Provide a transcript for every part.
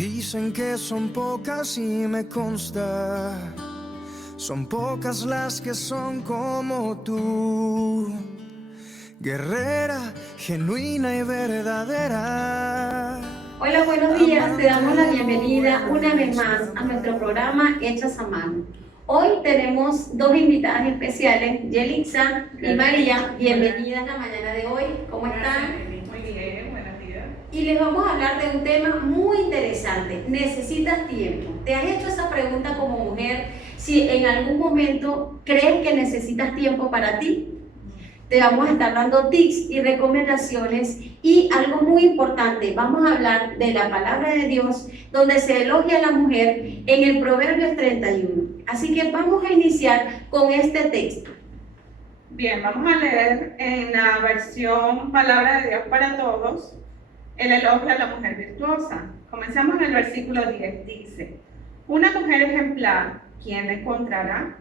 Dicen que son pocas y me consta, son pocas las que son como tú, guerrera, genuina y verdadera. Hola, buenos días. Te damos la bienvenida una vez más a nuestro programa Hechas a Mano. Hoy tenemos dos invitadas especiales, Yelitza y María. Bienvenidas la mañana de hoy. ¿Cómo están? Muy bien, buenos días. Y les vamos a hablar de un tema muy interesante. ¿Necesitas tiempo? ¿Te has hecho esa pregunta como mujer? Si en algún momento crees que necesitas tiempo para ti, te vamos a estar dando tips y recomendaciones y algo muy importante, vamos a hablar de la palabra de Dios donde se elogia a la mujer en el Proverbios 31. Así que vamos a iniciar con este texto. Bien, vamos a leer en la versión Palabra de Dios para Todos el elogio a la mujer virtuosa. Comenzamos en el versículo 10, dice: una mujer ejemplar, ¿quién la encontrará?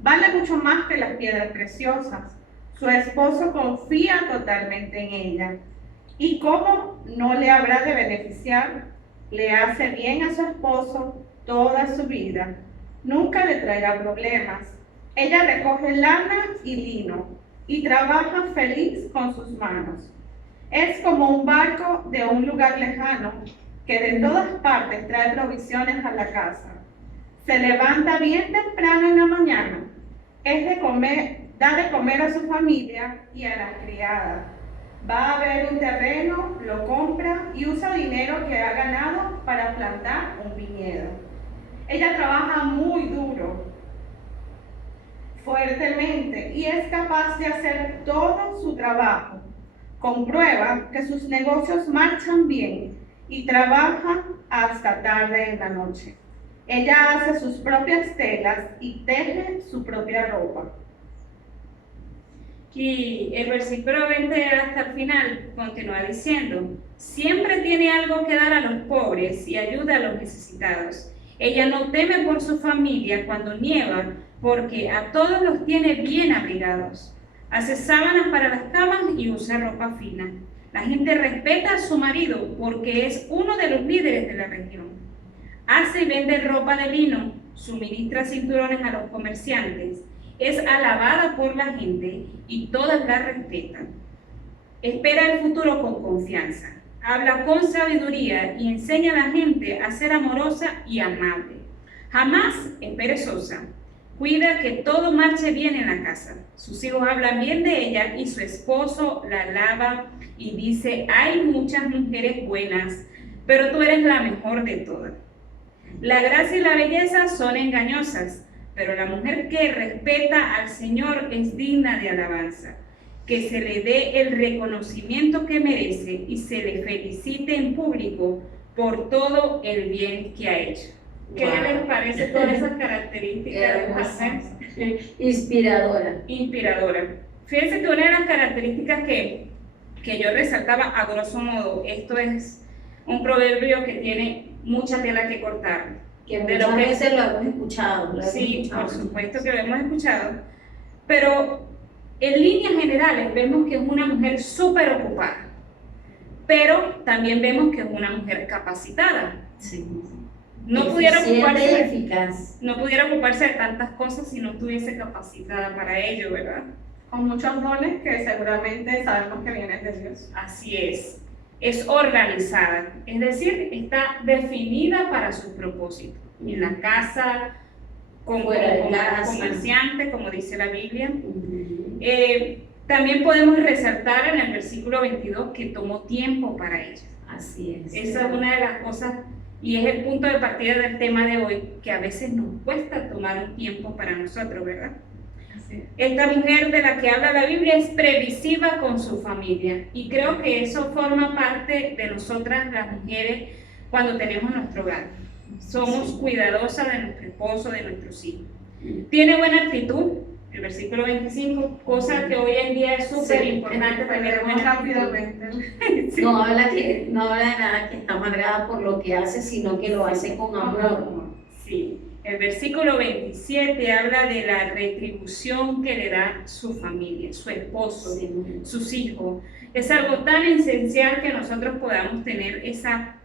Vale mucho más que las piedras preciosas. Su esposo confía totalmente en ella. ¿Y cómo no le habrá de beneficiar? Le hace bien a su esposo toda su vida. Nunca le traerá problemas. Ella recoge lana y lino y trabaja feliz con sus manos. Es como un barco de un lugar lejano que de todas partes trae provisiones a la casa. Se levanta bien temprano en la mañana. Da de comer a su familia y a las criadas. Va a ver un terreno, lo compra y usa dinero que ha ganado para plantar un viñedo. Ella trabaja muy duro, fuertemente, y es capaz de hacer todo su trabajo. Comprueba que sus negocios marchan bien y trabaja hasta tarde en la noche. Ella hace sus propias telas y teje su propia ropa. Y el versículo 20 hasta el final continúa diciendo: siempre tiene algo que dar a los pobres y ayuda a los necesitados. Ella no teme por su familia cuando nieva, porque a todos los tiene bien abrigados. Hace sábanas para las camas y usa ropa fina. La gente respeta a su marido porque es uno de los líderes de la región. Hace y vende ropa de lino, suministra cinturones a los comerciantes. Es alabada por la gente y todas la respetan. Espera el futuro con confianza. Habla con sabiduría y enseña a la gente a ser amorosa y amable. Jamás es perezosa. Cuida que todo marche bien en la casa. Sus hijos hablan bien de ella y su esposo la alaba y dice: hay muchas mujeres buenas, pero tú eres la mejor de todas. La gracia y la belleza son engañosas, pero la mujer que respeta al Señor es digna de alabanza. Que se le dé el reconocimiento que merece y se le felicite en público por todo el bien que ha hecho. ¿Qué les parece todas esas características? Inspiradora. Inspiradora. Fíjense que una de las características que yo resaltaba a grosso modo, esto es un proverbio que tiene mucha tela que cortar. Que muchas veces lo hemos escuchado. Sí, por supuesto que lo hemos escuchado, pero en líneas generales vemos que es una mujer súper ocupada, pero también vemos que es una mujer capacitada. Sí. No pudiera ocuparse de tantas cosas si no estuviese capacitada para ello, ¿verdad? Con muchos dones que seguramente sabemos que vienen de Dios. Así es organizada, es decir, está definida para sus propósitos. En la casa, como comerciante, como dice la Biblia. También podemos resaltar en el versículo 22 que tomó tiempo para ella. Así es. Esa es una de las cosas, y es el punto de partida del tema de hoy, que a veces nos cuesta tomar un tiempo para nosotros, ¿verdad? Esta mujer de la que habla la Biblia es previsiva con su familia, y creo que eso forma parte de nosotras las mujeres cuando tenemos nuestro hogar. Somos cuidadosas de nuestro esposo, de nuestros hijos. Tiene buena actitud, el versículo 25, cosa que hoy en día es súper importante tener buena actitud. Sí. No habla de nada que está amargada por lo que hace, sino que lo hace con amor. Sí. El versículo 27 habla de la retribución que le da su familia, su esposo, sus hijos. Es algo tan esencial que nosotros podamos tener esa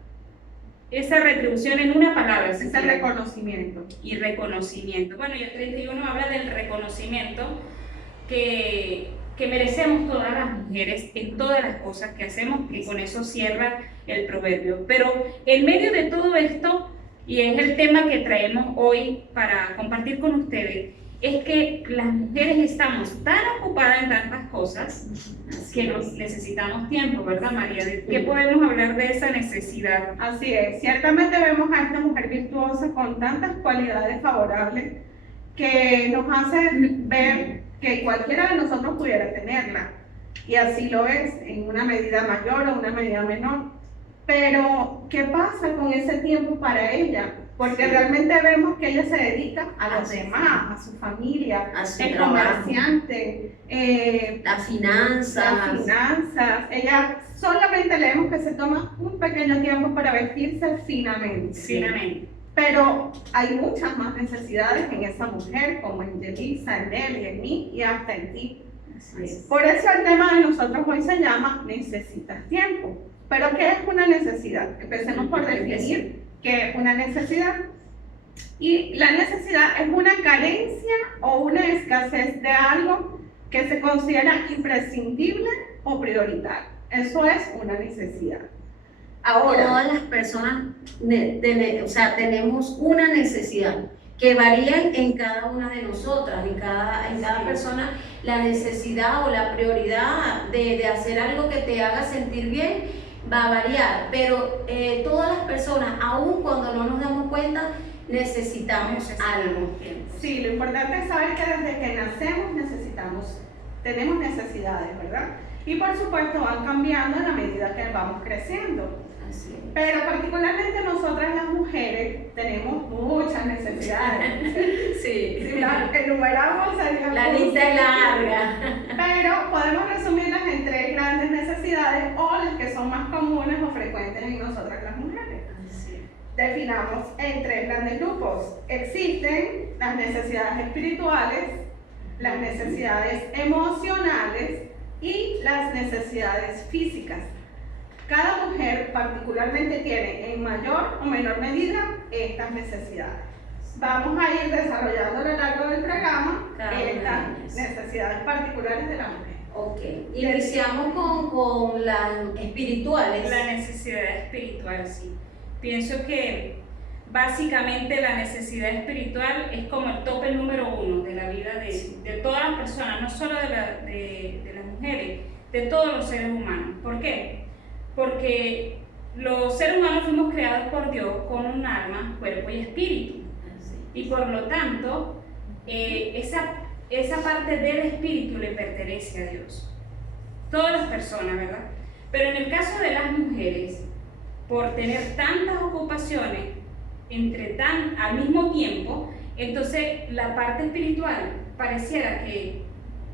esa retribución en una palabra. Es el reconocimiento. Y reconocimiento. Bueno, y el 31 habla del reconocimiento que merecemos todas las mujeres en todas las cosas que hacemos, que con eso cierra el proverbio. Pero en medio de todo esto, y es el tema que traemos hoy para compartir con ustedes, es que las mujeres estamos tan ocupadas en tantas cosas que nos necesitamos tiempo, ¿verdad, María? ¿De qué podemos hablar de esa necesidad? Así es, ciertamente vemos a esta mujer virtuosa con tantas cualidades favorables que nos hacen ver que cualquiera de nosotros pudiera tenerla, y así lo es, en una medida mayor o una medida menor. Pero, ¿qué pasa con ese tiempo para ella? Porque realmente vemos que ella se dedica a los demás, a su familia, a su es trabajo, comerciante, las finanzas. Ella solamente leemos que se toma un pequeño tiempo para vestirse finamente. Finamente. Pero hay muchas más necesidades en esa mujer, como en Yelisa, en Nelly, en mí y hasta en ti. Así es. Por eso el tema de nosotros hoy se llama Necesitas tiempo. ¿Pero qué es una necesidad? Empecemos por definir qué es una necesidad. Y la necesidad es una carencia o una escasez de algo que se considera imprescindible o prioritario. Eso es una necesidad. Ahora, Todas las personas tenemos una necesidad que varía en cada una de nosotras, en cada persona. La necesidad o la prioridad de hacer algo que te haga sentir bien va a variar, pero todas las personas, aun cuando no nos damos cuenta, necesitamos algo. sí, lo importante es saber que desde que nacemos tenemos necesidades, ¿verdad? Y por supuesto van cambiando a la medida que vamos creciendo. Así es. Pero particularmente nosotras las mujeres tenemos muchas necesidades. Sí. Si las enumeramos sería La muy lista es difícil. larga. Pero podemos resumirlas en 3 grandes necesidades o las que son más comunes o frecuentes en nosotras las mujeres. Así Definamos en 3 grandes grupos. Existen las necesidades espirituales, las necesidades emocionales y las necesidades físicas. Cada mujer particularmente tiene en mayor o menor medida estas necesidades. Vamos a ir desarrollando a lo largo del programa estas necesidades particulares de la mujer. Ok, iniciamos con las espirituales. La necesidad espiritual, sí. Pienso que básicamente la necesidad espiritual es como el tope número 1 de la vida de todas las personas, no solo de las mujeres, de todos los seres humanos. ¿Por qué? Porque los seres humanos fuimos creados por Dios con un alma, cuerpo y espíritu. Y por lo tanto, esa parte del espíritu le pertenece a Dios. Todas las personas, ¿verdad? Pero en el caso de las mujeres, por tener tantas ocupaciones al mismo tiempo, entonces la parte espiritual pareciera que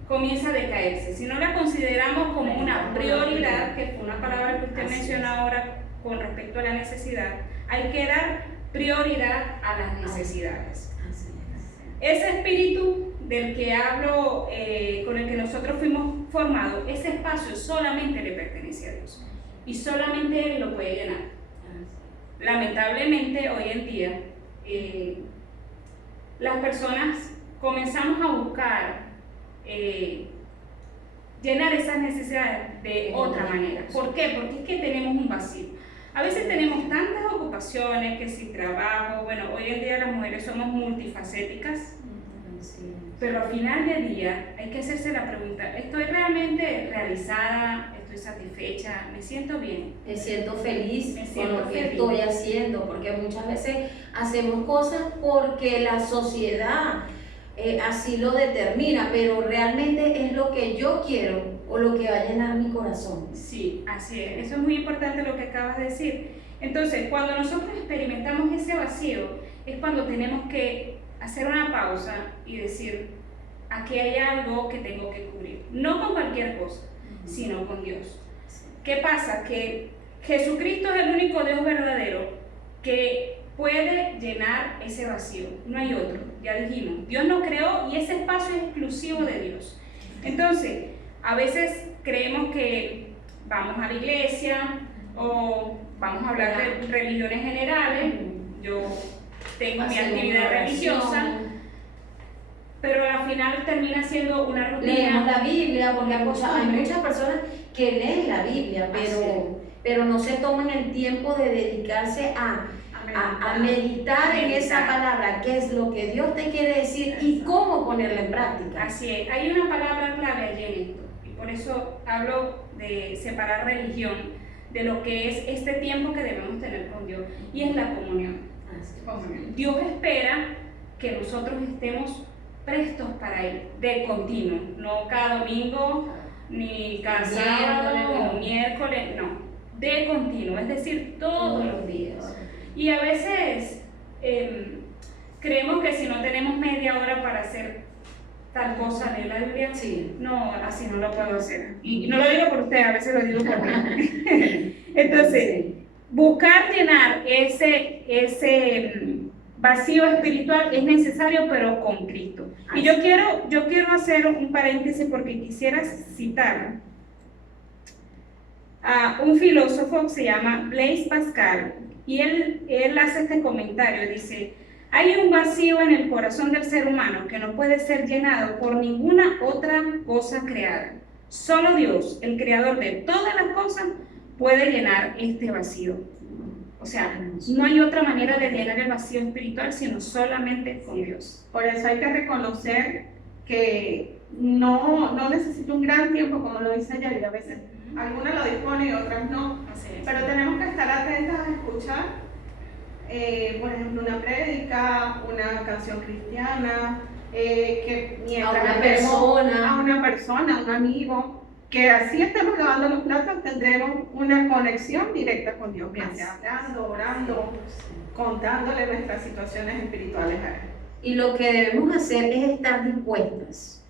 comienza a decaerse. Si no la consideramos como una prioridad, que fue una palabra que usted mencionó ahora con respecto a la necesidad, hay que dar prioridad a las necesidades. Ese espíritu del que hablo, con el que nosotros fuimos formados, ese espacio solamente le pertenece a Dios y solamente Él lo puede llenar. Lamentablemente hoy en día las personas comenzamos a buscar llenar esas necesidades de otra manera. ¿Por qué? Porque es que tenemos un vacío. A veces tenemos tantas ocupaciones, que si trabajo, bueno, hoy en día las mujeres somos multifacéticas, pero al final del día hay que hacerse la pregunta, ¿estoy realmente realizada? ¿Estoy satisfecha? ¿Me siento bien? Me siento feliz con lo que feliz. estoy haciendo, porque muchas veces hacemos cosas porque la sociedad así lo determina, pero realmente es lo que yo quiero o lo que va a llenar mi corazón. Sí, así es. Eso es muy importante lo que acabas de decir. Entonces, cuando nosotros experimentamos ese vacío, es cuando tenemos que hacer una pausa y decir, aquí hay algo que tengo que cubrir. No con cualquier cosa, sino con Dios. ¿Qué pasa? Que Jesucristo es el único Dios verdadero que puede llenar ese vacío. No hay otro, ya dijimos. Dios nos creó y ese espacio es exclusivo de Dios. Entonces, a veces creemos que vamos a la iglesia O vamos a hablar de religiones generales, yo tengo mi actividad religiosa, pero al final termina siendo una rutina. Leemos la Biblia, porque hay muchas personas que leen la Biblia, pero no se toman el tiempo de dedicarse a meditar en esa palabra, qué es lo que Dios te quiere decir y cómo ponerla en práctica. Así es, hay una palabra clave allí en esto, y por eso hablo de separar religión de lo que es este tiempo que debemos tener con Dios, y es la comunión. Dios espera que nosotros estemos prestos para Él, de continuo, no cada domingo, ni cada sábado, ni miércoles, no, de continuo, es decir, todos los días. Y a veces creemos que si no tenemos media hora para hacer tal cosa, leer la Biblia, no, así no lo puedo hacer. Y no lo digo por usted, a veces lo digo por mí. Entonces, buscar llenar ese vacío espiritual es necesario, pero con Cristo. Y yo quiero hacer un paréntesis porque quisiera citar a un filósofo que se llama Blaise Pascal, y él hace este comentario, dice: hay un vacío en el corazón del ser humano que no puede ser llenado por ninguna otra cosa creada. Solo Dios, el creador de todas las cosas, puede llenar este vacío. O sea, no hay otra manera de llenar el vacío espiritual sino solamente con Dios. Por eso hay que reconocer que no necesita un gran tiempo, como lo dice Yari. A veces algunas lo disponen y otras no. Pero tenemos que estar atentas a escuchar, por ejemplo, una prédica, una canción cristiana, que mientras a una persona, a un amigo, que así estemos lavando los platos, tendremos una conexión directa con Dios, hablando, orando, contándole nuestras situaciones espirituales a Él. Y lo que debemos hacer es estar dispuestas.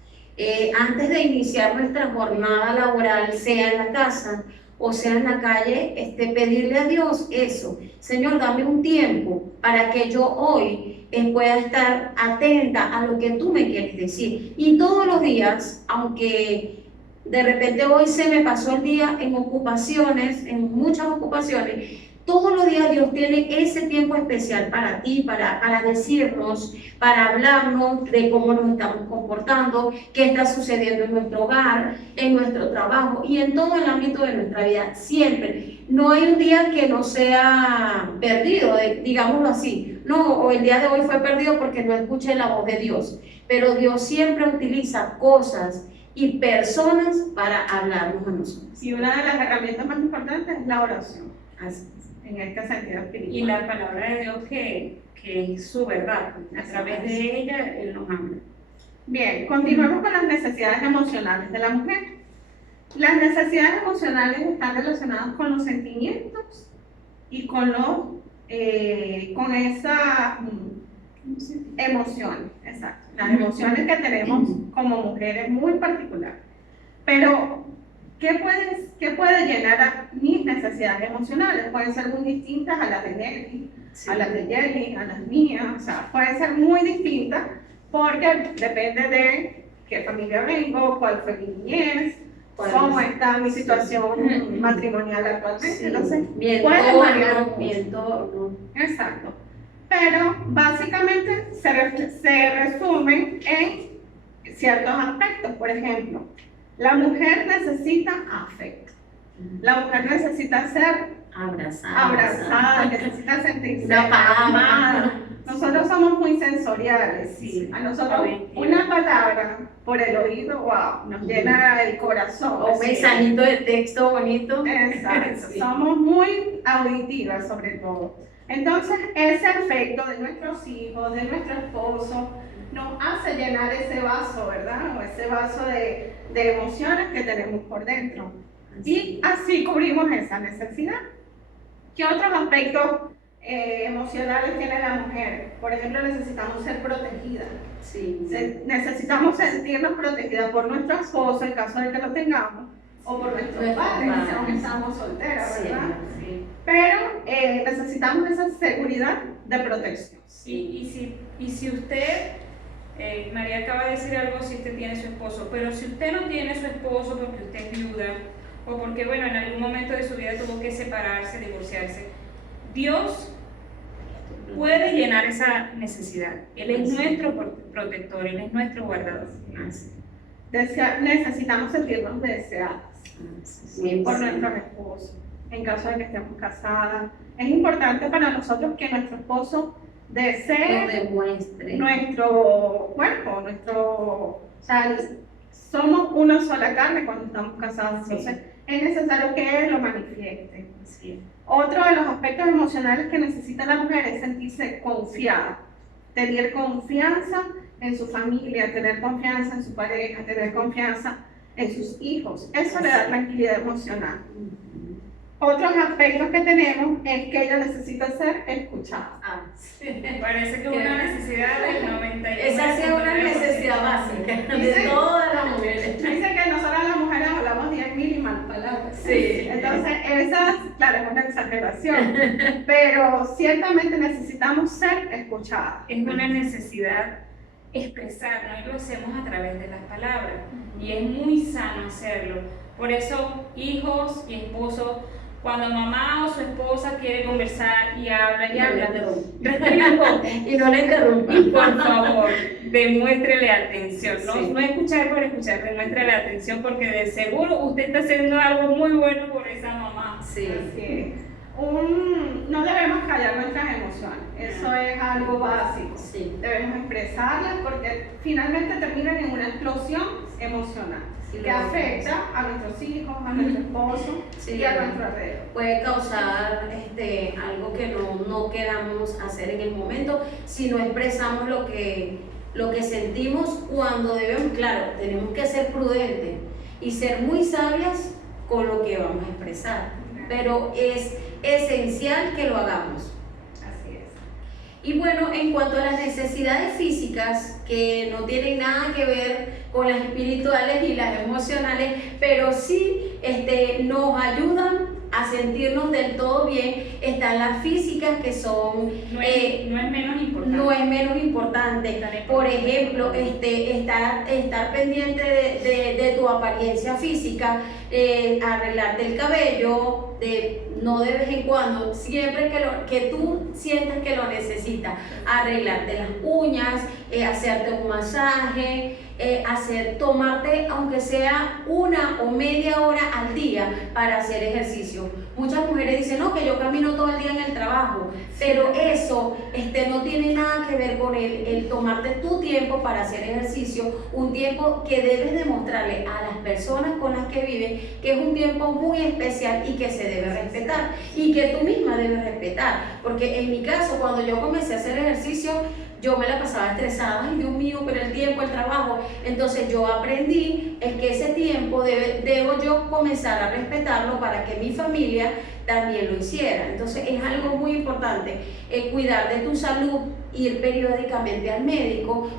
Antes de iniciar nuestra jornada laboral, sea en la casa o sea en la calle, pedirle a Dios eso: Señor, dame un tiempo para que yo hoy pueda estar atenta a lo que tú me quieres decir. Y todos los días, aunque de repente hoy se me pasó el día en ocupaciones, en muchas ocupaciones, todos los días Dios tiene ese tiempo especial para ti, para decirnos, para hablarnos de cómo nos estamos comportando, qué está sucediendo en nuestro hogar, en nuestro trabajo y en todo el ámbito de nuestra vida. Siempre. No hay un día que no sea perdido, digámoslo así. No, o el día de hoy fue perdido porque no escuché la voz de Dios. Pero Dios siempre utiliza cosas y personas para hablarnos a nosotros. Y una de las herramientas más importantes es la oración. Así. En este sentido espiritual. Y la palabra de Dios que es su verdad, a través de ella Él nos habla. Bien, continuamos con las necesidades emocionales de la mujer. Las necesidades emocionales están relacionadas con los sentimientos y con esas emociones, exacto. Las emociones que tenemos como mujeres muy particulares. Pero ¿qué puede llenar a mis necesidades emocionales? Pueden ser muy distintas a las de Nelly, a las de Jenny, a las mías. O sea, pueden ser muy distintas porque depende de qué familia vengo, cuál fue mi niñez, cómo está mi situación matrimonial actualmente. Entonces, puede variar mi entorno. Exacto. Pero básicamente se resumen en ciertos aspectos. Por ejemplo, la mujer necesita afecto. La mujer necesita ser abrazada, necesita sentirse amada. Nosotros somos muy sensoriales. Sí. A nosotros una palabra por el oído, wow, nos llena el corazón. O un mensajito de texto bonito. Exacto. Sí. Somos muy auditivas sobre todo. Entonces, ese afecto de nuestros hijos, de nuestro esposo, nos hace llenar ese vaso, ¿verdad? O ese vaso de emociones que tenemos por dentro. Y así cubrimos esa necesidad. ¿Qué otros aspectos emocionales tiene la mujer? Por ejemplo, necesitamos ser protegidas. Sí. Necesitamos sentirnos protegidas por nuestro esposo, en caso de que lo tengamos, o por nuestros padres, aunque estamos solteras, ¿verdad? Sí. Pero necesitamos esa seguridad de protección. Y si usted, María acaba de decir algo, si usted tiene su esposo, pero si usted no tiene su esposo porque usted es viuda, o porque, bueno, en algún momento de su vida tuvo que separarse, divorciarse. Dios puede llenar esa necesidad. Él es nuestro protector, Él es nuestro guardador. Necesitamos sentirnos deseadas Sí, por nuestros esposos, en caso de que estemos casadas. Es importante para nosotros que nuestro esposo desee Lo demuestre. nuestro cuerpo, o sea, somos una sola carne cuando estamos casados, entonces es necesario que él lo manifieste. Sí. Otro de los aspectos emocionales que necesita la mujer es sentirse confiada, tener confianza en su familia, tener confianza en su pareja, tener confianza en sus hijos. Eso le da tranquilidad emocional. Otros aspectos que tenemos es que ella necesita ser escuchada. Ah, sí. Parece que es una necesidad del 99%. Esa sí es una necesidad básica de Sí. todas las mujeres. Dice que nosotras las mujeres hablamos 10.000 y mal palabras. Sí. Entonces, esas, claro, es una exageración, pero ciertamente necesitamos ser escuchadas. Es una necesidad expresarnos y lo hacemos a través de las palabras y es muy sano hacerlo. Por eso, hijos y esposos, cuando mamá o su esposa quiere conversar y habla y habla, respira un poco Y no le interrumpa. y por favor, demuéstrele atención. No, Sí. no escuchar por escuchar, demuéstrele atención porque de seguro usted está haciendo algo muy bueno por esa mamá. Sí. Así es. No debemos callar nuestras emociones, eso es algo básico. Sí. Debemos expresarlas porque finalmente terminan en una explosión emocional Sí, que lo afecta a nuestros hijos, a nuestro esposo Sí. y a nuestro alrededor. Puede causar algo que no queramos hacer en el momento si no expresamos lo que sentimos cuando debemos. Claro, tenemos que ser prudentes y ser muy sabias con lo que vamos a expresar, pero es esencial que lo hagamos. Así es. Y bueno, en cuanto a las necesidades físicas, que no tienen nada que ver con las espirituales y las emocionales, pero sí nos ayudan a sentirnos del todo bien, están las físicas que son... No es menos importante. No es menos importante. Por ejemplo, estar pendiente de tu apariencia física, arreglarte el cabello, no de vez en cuando, siempre que tú sientas que lo necesitas, arreglarte las uñas, hacerte un masaje, tomarte aunque sea 1 o media hora al día para hacer ejercicio. Muchas mujeres dicen, no, que yo camino todo el día en el trabajo, pero eso no tiene nada que ver con el tomarte tu tiempo para hacer ejercicio, un tiempo que debes demostrarle a las personas con las que viven que es un tiempo muy especial y que se debe respetar y que tú misma debes respetar, porque en mi caso, cuando yo comencé a hacer ejercicio, yo me la pasaba estresada, ay Dios mío, pero el tiempo, el trabajo. Entonces yo aprendí que ese tiempo debo yo comenzar a respetarlo para que mi familia también lo hiciera. Entonces es algo muy importante, cuidar de tu salud, ir periódicamente al médico,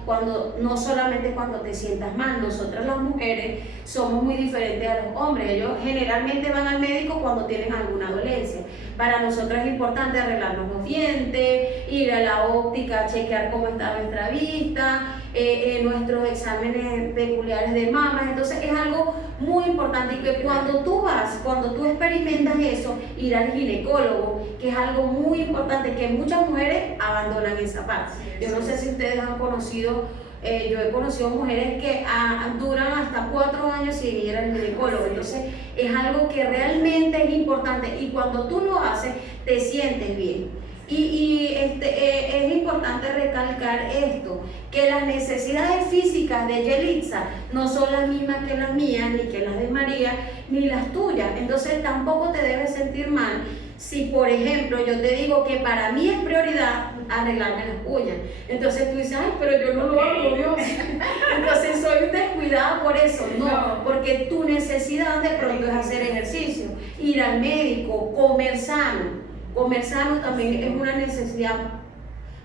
no solamente cuando te sientas mal. Nosotras las mujeres somos muy diferentes a los hombres. Ellos generalmente van al médico cuando tienen alguna dolencia. Para nosotros es importante arreglarnos los dientes, ir a la óptica, chequear cómo está nuestra vista, nuestros exámenes peculiares de mamas. Entonces es algo muy importante y que cuando tú experimentas eso, ir al ginecólogo, que es algo muy importante, que muchas mujeres abandonan esa parte. Yo no sé si ustedes han conocido, yo he conocido mujeres que duran hasta 4 años sin ir al ginecólogo. Entonces es algo que realmente es importante y cuando tú lo haces te sientes bien. Es importante recalcar esto, que las necesidades físicas de Yelitza no son las mismas que las mías, ni que las de María, ni las tuyas. Entonces tampoco te debes sentir mal si, por ejemplo, yo te digo que para mí es prioridad arreglarme las uñas. Entonces tú dices, ay, pero yo no lo hago, Dios. Entonces soy descuidada por eso. No, porque tu necesidad de pronto es hacer ejercicio, ir al médico, comer sano. Comer sano también es una necesidad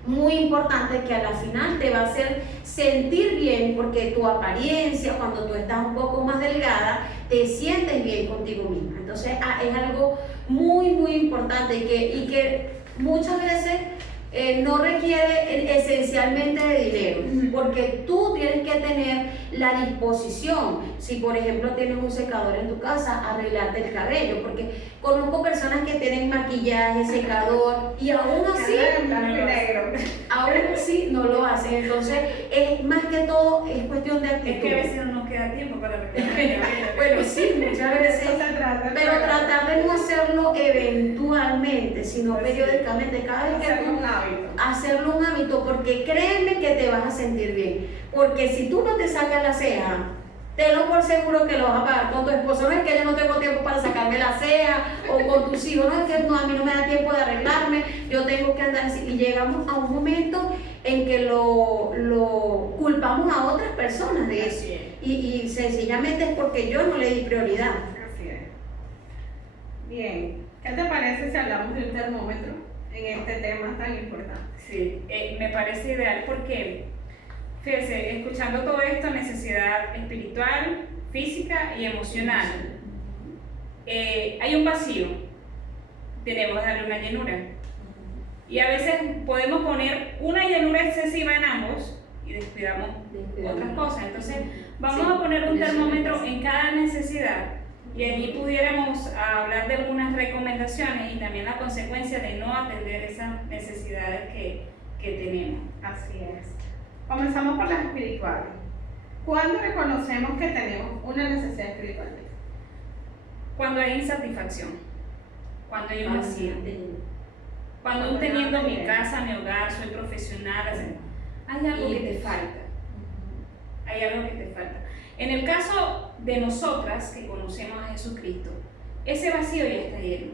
muy importante que a la final te va a hacer sentir bien, porque tu apariencia, cuando tú estás un poco más delgada, te sientes bien contigo misma. Entonces es algo muy, muy importante y que muchas veces no requiere esencialmente de dinero, porque tú tienes que tener la disposición. Si por ejemplo tienes un secador en tu casa, arreglarte el cabello, porque conozco personas que tienen maquillaje, secador y aún así no lo hacen. Entonces es más que todo es cuestión de actitud. Es que a veces no nos queda tiempo para arreglar el cabello. Bueno, sí, muchas veces, pero tratar de no hacerlo eventualmente, sino periódicamente, cada vez que tú hacerlo un hábito, porque créeme que te vas a sentir bien, porque si tú no te sacas la ceja, tenlo por seguro que lo vas a pagar con tu esposo. No es que yo no tengo tiempo para sacarme la ceja, o con tus hijos, no es que no, a mí no me da tiempo de arreglarme, yo tengo que andar así, y llegamos a un momento en que lo culpamos a otras personas de eso, y sencillamente es porque yo no le di prioridad. Así es. Bien, ¿qué te parece si hablamos de un termómetro en este tema tan importante? Sí, me parece ideal porque, fíjese, escuchando todo esto, necesidad espiritual, física y emocional, hay un vacío, tenemos que darle una llenura. Y a veces podemos poner una llenura excesiva en ambos y descuidamos otras cosas. Entonces, vamos a poner un termómetro en cada necesidad. Y allí pudiéramos hablar de algunas recomendaciones y también la consecuencia de no atender esas necesidades que tenemos. Así es. Comenzamos por las espirituales. ¿Cuándo reconocemos que tenemos una necesidad espiritual? Cuando hay insatisfacción, cuando hay un vacío, cuando aún teniendo mi casa, mi hogar, soy profesional, hay algo que te falta. Hay algo que te falta. En el caso de nosotras que conocemos a Jesucristo, ese vacío ya está lleno,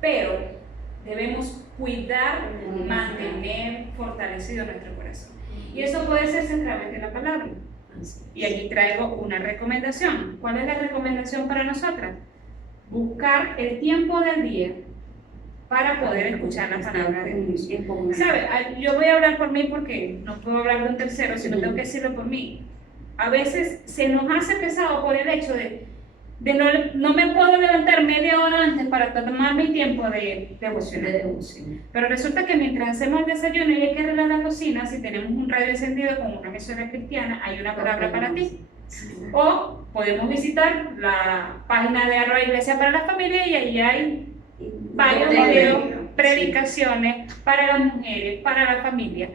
pero debemos cuidar, mantener fortalecido nuestro corazón. Y eso puede hacerse a través de la palabra. Y aquí traigo una recomendación. ¿Cuál es la recomendación para nosotras? Buscar el tiempo del día para poder escuchar la palabra de Dios. ¿Sabe? Yo voy a hablar por mí porque no puedo hablar de un tercero, sino tengo que decirlo por mí. A veces se nos hace pesado por el hecho de no me puedo levantar media hora antes para tomar mi tiempo de devoción. Pero resulta que mientras hacemos el desayuno y hay que arreglar la cocina, si tenemos un radio encendido con una emisora cristiana, hay una palabra para ti. O podemos visitar la página de Arroba Iglesia para la Familia y ahí hay varios videos, predicaciones para las mujeres, para la familia.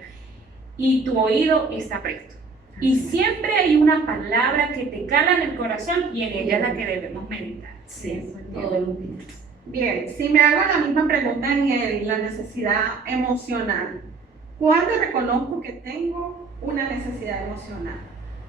Y tu oído está presto. Y siempre hay una palabra que te cala en el corazón y en ella es la que debemos meditar. Sí, todos los días. Bien, si me hago la misma pregunta en la necesidad emocional, ¿cuándo reconozco que tengo una necesidad emocional?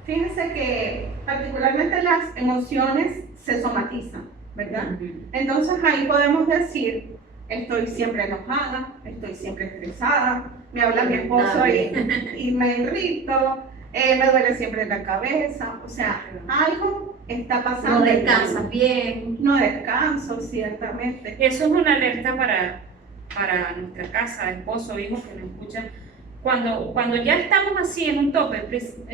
Fíjense que particularmente las emociones se somatizan, ¿verdad? Entonces ahí podemos decir, estoy siempre enojada, estoy siempre estresada, me habla mi esposo y me irrito, me duele siempre la cabeza, o sea, algo está pasando. No descansas bien. No descanso, ciertamente. Eso es una alerta para nuestra casa, esposo, hijos que nos escuchan. Cuando ya estamos así en un tope,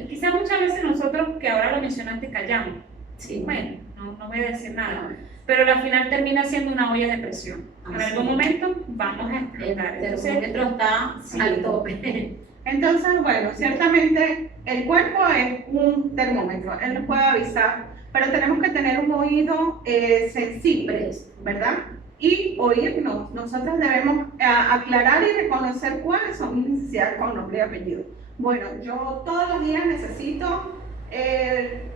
quizás muchas veces nosotros, que ahora lo mencionaste, callamos. Sí. Bueno, no voy a decir nada. Pero al final termina siendo una olla de presión. En algún momento vamos a explotar. El termómetro está al tope. Entonces, bueno, ciertamente el cuerpo es un termómetro, él nos puede avisar, pero tenemos que tener un oído sensible, ¿verdad? Y oírnos. Nosotros debemos aclarar y reconocer cuáles son mis necesidades con nombre y apellido. Bueno, yo todos los días necesito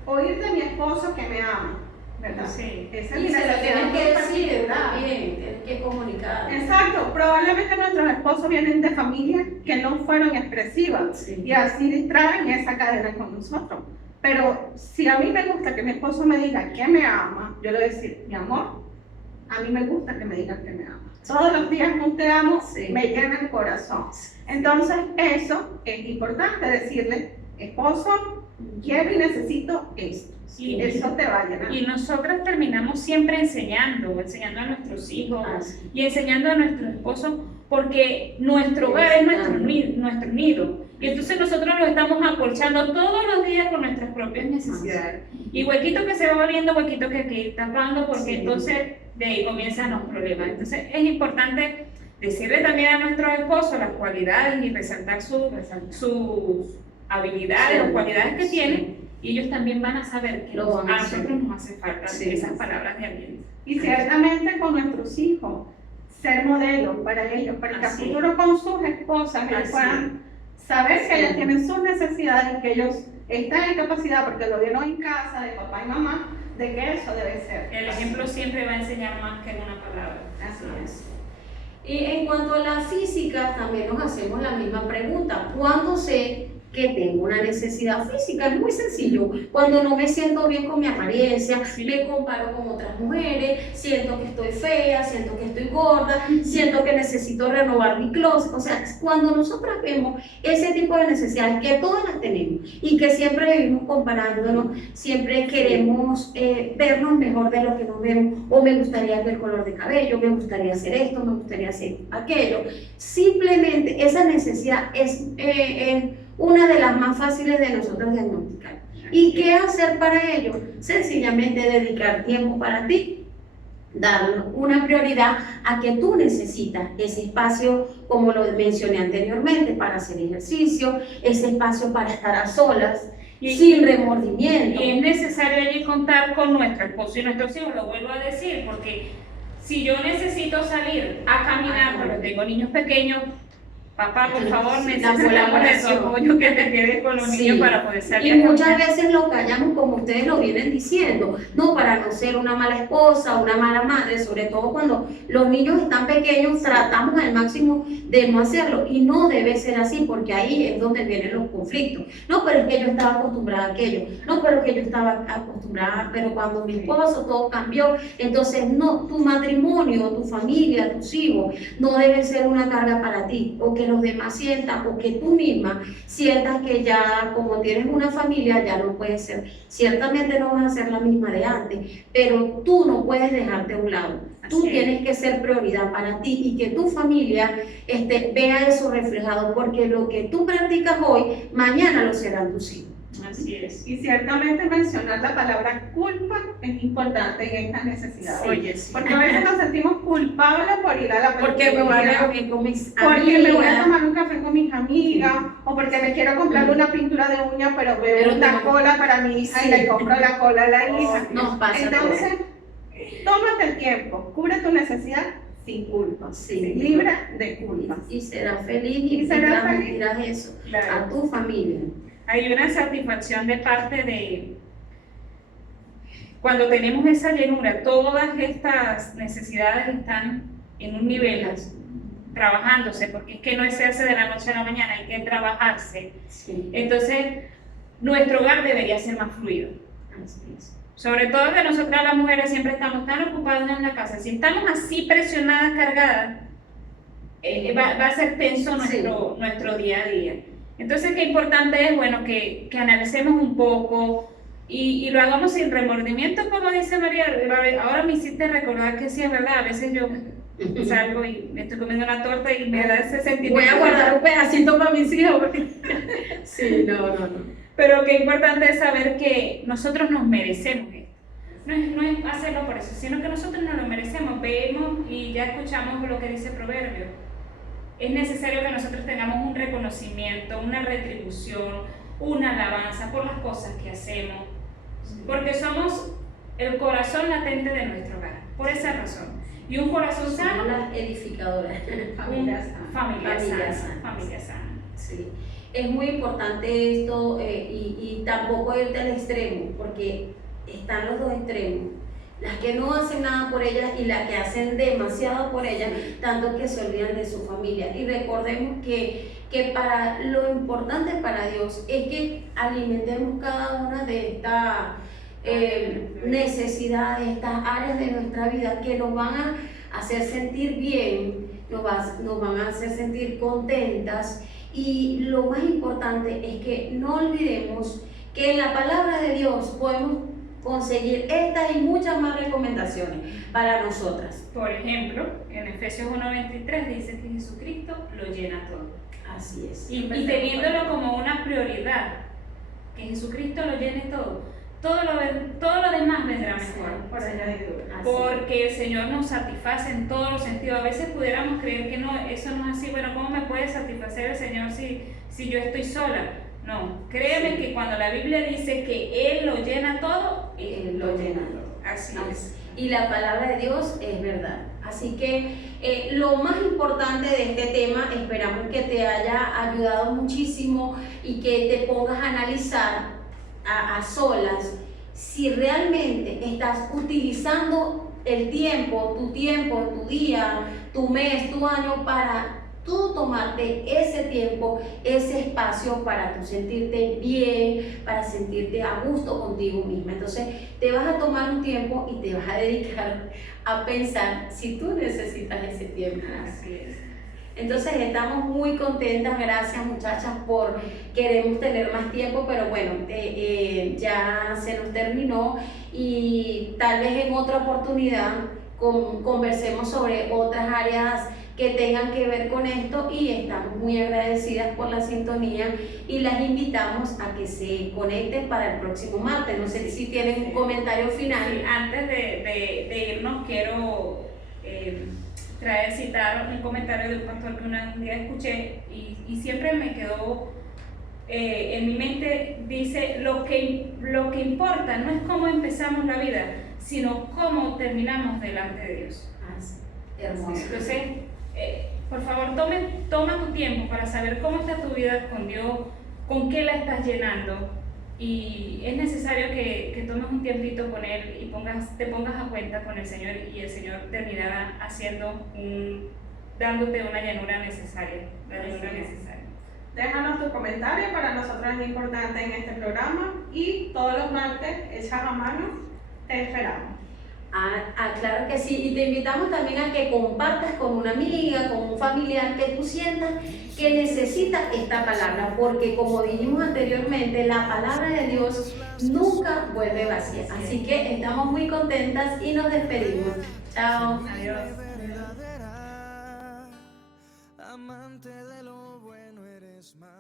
oír de mi esposo que me ama, ¿verdad? Sí. Esa es Y mi se lo necesidad tienen que decir, particular. bien, tienen que comunicar. Exacto, probablemente nuestros esposos vienen de familias que no fueron expresivas y así distraen esa cadena con nosotros. Pero si a mí me gusta que mi esposo me diga que me ama, yo le voy a decir, mi amor, a mí me gusta que me digan que me ama. Todos los días un te amo me llena el corazón. Entonces eso es importante decirle, esposo, quiero y necesito esto. Y eso te va a llenar. Y nosotras terminamos siempre enseñando a nuestros hijos y enseñando a nuestros esposos, porque nuestro hogar es nuestro nido. Y entonces nosotros lo estamos acolchando todos los días con nuestras propias necesidades. Y huequito que se va abriendo, huequito que aquí tapando, porque entonces de ahí comienzan los problemas. Entonces es importante decirle también a nuestros esposos las cualidades y resaltar sus habilidades o cualidades que tienen, y ellos también van a saber que a nosotros nos hace falta esas palabras de aliento. Y ciertamente con nuestros hijos, ser modelo para ellos, para que a futuro con sus esposas ellos puedan saber que ellas tienen sus necesidades y que ellos están en capacidad, porque lo vieron en casa de papá y mamá, de que eso debe ser. El ejemplo siempre va a enseñar más que una palabra. Así es. Y en cuanto a la física, también nos hacemos la misma pregunta. ¿Cuándo sé que tengo una necesidad física? Es muy sencillo. Cuando no me siento bien con mi apariencia, me comparo con otras mujeres, siento que estoy fea, siento que estoy gorda, siento que necesito renovar mi closet. O sea, cuando nosotras vemos ese tipo de necesidades, que todas las tenemos y que siempre vivimos comparándonos, siempre queremos vernos mejor de lo que nos vemos, o me gustaría ver el color de cabello, me gustaría hacer esto, me gustaría hacer aquello. Simplemente esa necesidad es una de las más fáciles de nosotros diagnosticar. ¿Y qué hacer para ello? Sencillamente dedicar tiempo para ti, dar una prioridad a que tú necesitas ese espacio, como lo mencioné anteriormente, para hacer ejercicio, ese espacio para estar a solas, sin remordimiento. Y es necesario allí contar con nuestro esposo y nuestros hijos, lo vuelvo a decir, porque si yo necesito salir a caminar, pero tengo niños pequeños, papá, por favor, necesitamos el apoyo que te quede con los niños para poder salir. Y muchas veces lo callamos, como ustedes lo vienen diciendo, no para no ser una mala esposa, una mala madre, sobre todo cuando los niños están pequeños, tratamos al máximo de no hacerlo, y no debe ser así, porque ahí es donde vienen los conflictos. No, pero es que yo estaba acostumbrada a aquello, no, pero es que yo estaba acostumbrada, pero cuando mi esposo todo cambió. Entonces, no, tu matrimonio, tu familia, tus hijos, no deben ser una carga para ti, o que los demás sientan, o que tú misma sientas que ya, como tienes una familia, ya no puedes ser. Ciertamente no vas a ser la misma de antes, pero tú no puedes dejarte a un lado. Tú tienes que ser prioridad para ti, y que tu familia vea eso reflejado, porque lo que tú practicas hoy, mañana lo serán tus hijos. Así es. Y ciertamente mencionar la palabra culpa es importante en estas necesidades. Oye, sí. Porque a veces nos sentimos culpables por ir a la peluquería, Porque me voy a reunir con mis amigas, porque me voy a tomar un café con mis amigas, o porque me quiero comprar una pintura de uña, pero veo una cola para mi hija y le compro la cola a la hija. Nos pasa. Entonces, tómate el tiempo, cubre tu necesidad sin culpa, libre de culpa. Y serás feliz, y serás transmitirás eso a tu familia. Hay una satisfacción de parte de cuando tenemos esa llenura, todas estas necesidades están en un nivel trabajándose, porque es que no se hace de la noche a la mañana, hay que trabajarse. Sí. Entonces, nuestro hogar debería ser más fluido. Así es. Sobre todo que nosotras las mujeres siempre estamos tan ocupadas en la casa. Si estamos así presionadas, cargadas, va a ser tenso nuestro día a día. Entonces, qué importante es, bueno, que analicemos un poco y lo hagamos sin remordimiento, como dice María. Ahora me hiciste recordar que sí es verdad, a veces yo salgo y me estoy comiendo una torta y me da ese sentimiento. Voy a guardar un pedacito para mis hijos. Sí, no. Pero qué importante es saber que nosotros nos merecemos esto. No es hacerlo por eso, sino que nosotros nos lo merecemos. Vemos y ya escuchamos lo que dice Proverbio. Es necesario que nosotros tengamos un reconocimiento, una retribución, una alabanza por las cosas que hacemos, porque somos el corazón latente de nuestro hogar, por esa razón. Y un corazón sano, las edificadoras. familia sana. Sí. Es muy importante esto, y tampoco irte al extremo, porque están los dos extremos. Las que no hacen nada por ellas y las que hacen demasiado por ellas, tanto que se olvidan de su familia. Y recordemos que para lo importante para Dios es que alimentemos cada una de estas necesidades, estas áreas de nuestra vida que nos van a hacer sentir bien, nos van a hacer sentir contentas. Y lo más importante es que no olvidemos que en la palabra de Dios podemos conseguir estas y muchas más recomendaciones para nosotras. Por ejemplo, en Efesios 1:23 dice que Jesucristo lo llena todo. Así es. Y teniéndolo como una prioridad, que Jesucristo lo llene todo, todo lo demás vendrá mejor. Por añadidura. Así Porque el Señor nos satisface en todos los sentidos. A veces pudiéramos creer que no, eso no es así. Bueno, ¿cómo me puede satisfacer el Señor si yo estoy sola? No, créeme que cuando la Biblia dice que Él lo llena todo, Él lo llena todo. Así es. Y la palabra de Dios es verdad. Así que lo más importante de este tema, esperamos que te haya ayudado muchísimo y que te pongas a analizar a solas si realmente estás utilizando el tiempo, tu día, tu mes, tu año para tú tomarte ese tiempo, ese espacio para tú sentirte bien, para sentirte a gusto contigo misma. Entonces te vas a tomar un tiempo y te vas a dedicar a pensar si tú necesitas ese tiempo. Así es. Entonces estamos muy contentas, gracias muchachas por queremos tener más tiempo, pero bueno, ya se nos terminó y tal vez en otra oportunidad conversemos sobre otras áreas que tengan que ver con esto y estamos muy agradecidas por la sintonía y las invitamos a que se conecten para el próximo martes. No sé si tienen un comentario final. Sí, antes de irnos quiero citar un comentario del pastor que un día escuché y siempre me quedó en mi mente. Dice, lo que importa no es cómo empezamos la vida, sino cómo terminamos delante de Dios. Hermoso. Entonces, por favor, toma tu tiempo para saber cómo está tu vida con Dios, con qué la estás llenando. Y es necesario que tomes un tiempito con Él y te pongas a cuenta con el Señor, y el Señor terminará dándote una llenura necesaria. La llenura necesaria. Déjanos tu comentario, para nosotros es importante en este programa, y todos los martes, echas a mano, te esperamos. Claro que sí, y te invitamos también a que compartas con una amiga, con un familiar que tú sientas que necesita esta palabra, porque como dijimos anteriormente, la palabra de Dios nunca vuelve vacía. Así que estamos muy contentas y nos despedimos. Chao. Adiós. Amante de lo bueno eres más.